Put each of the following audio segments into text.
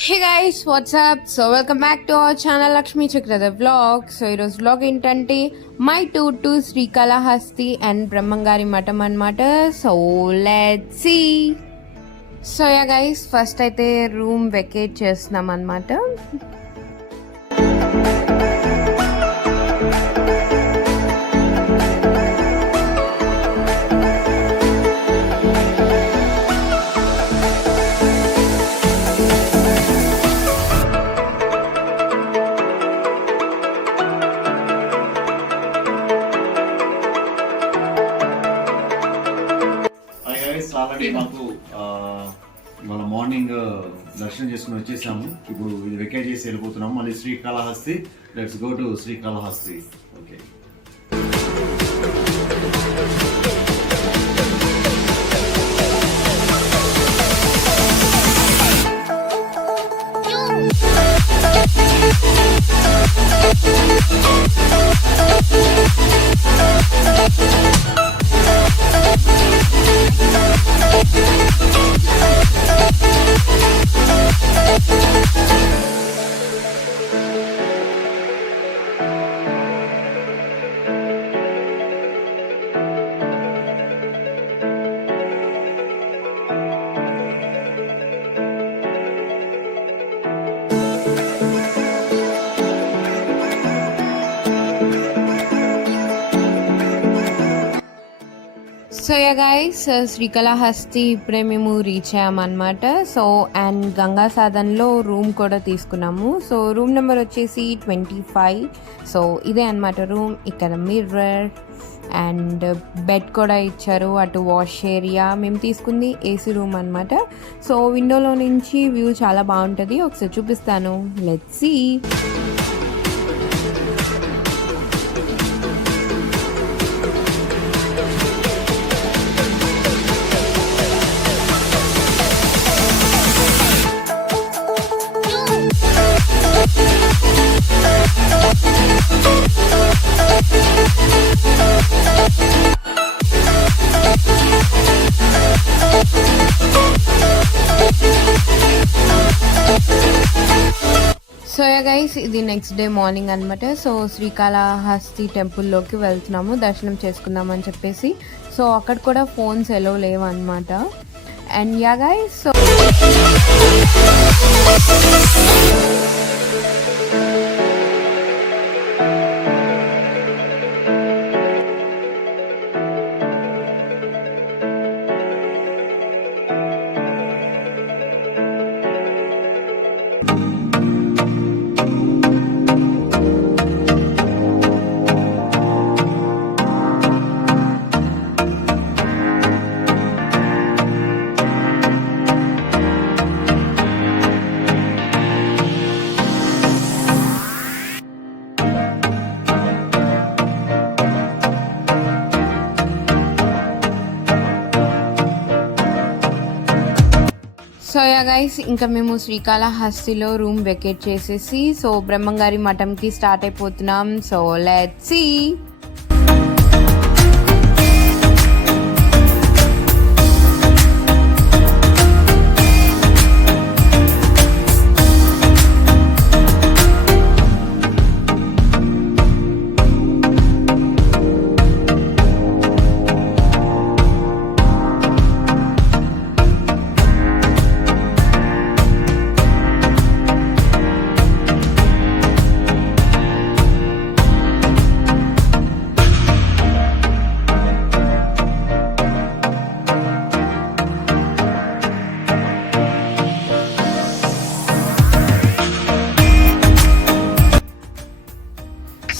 Hey guys, what's up? So welcome back to our channel Lakshmi Chakrada vlog. So ఈరోజు vlog ఏంటంటే my tour to Srikalahasti and Brahmamgari Matham అన్నమాట. So let's see. So ya guys, first అయితే room vacate చేస్తున్నాం అన్నమాట. ఆల్రెడీ మాకు మన మార్నింగ్ దర్శనం చేసుకుని వచ్చేసాము. ఇప్పుడు ఇది వెకేట్ చేసి వెళ్ళిపోతున్నాము మళ్ళీ Srikalahasti. Let's go to Srikalahasti. Okay, so ya guys, Srikalahasti ఇప్పుడే మేము రీచ్ అయ్యామన్నమాట. సో అండ్ గంగా సాధన్లో రూమ్ కూడా తీసుకున్నాము. సో రూమ్ నెంబర్ వచ్చేసి 25. సో ఇదే అన్నమాట రూమ్. ఇక్కడ మిర్రర్ అండ్ బెడ్ కూడా ఇచ్చారు. అటు వాష్ ఏరియా. మేము తీసుకుంది ఏసీ రూమ్ అన్నమాట. సో విండోలో నుంచి వ్యూ చాలా బాగుంటుంది. ఒకసారి చూపిస్తాను, let's see. So ya guys, ఇది నెక్స్ట్ డే మార్నింగ్ అనమాట. సో శ్రీకాళహస్తి టెంపుల్లోకి వెళ్తున్నాము దర్శనం చేసుకుందామని చెప్పేసి. సో అక్కడ కూడా ఫోన్స్ ఎలో లేవు అనమాట. And ya guys, so so ya guys, ఇంకా మేము శ్రీకాళహస్తిలో రూమ్ వెకేట్ చేసేసి సో బ్రహ్మంగారి మఠంకి స్టార్ట్ అయిపోతున్నాం. So let's see.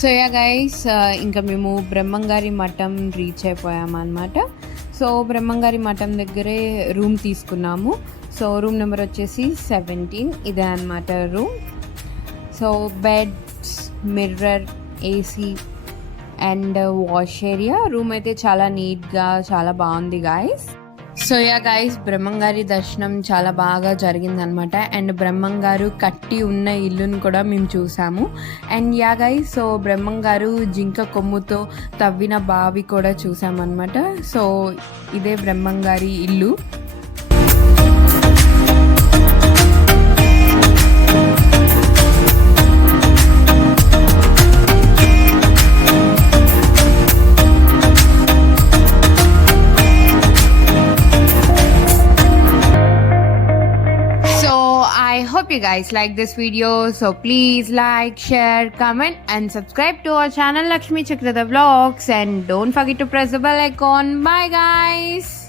So ya guys, ఇంకా మేము బ్రహ్మంగారి మఠం రీచ్ అయిపోయామన్నమాట. సో బ్రహ్మంగారి మఠం దగ్గరే రూమ్ తీసుకున్నాము. సో రూమ్ నెంబర్ వచ్చేసి 17. ఇదే అన్నమాట room. So beds, mirror, AC and wash area. Room అయితే చాలా నీట్గా చాలా బాగుంది గాయస్. సో యా గైస్, బ్రహ్మంగారి దర్శనం చాలా బాగా జరిగిందనమాట. అండ్ బ్రహ్మంగారు కట్టి ఉన్న ఇల్లును కూడా మేము చూసాము. అండ్ యా గైస్, సో బ్రహ్మంగారు జింక కొమ్ముతో తవ్విన బావి కూడా చూసామన్నమాట. సో ఇదే బ్రహ్మంగారి ఇల్లు. hope you guys like this video. So please like, share, comment and subscribe to our channel Lakshmi Chakrada Vlogs, and don't forget to press the bell icon. Bye guys.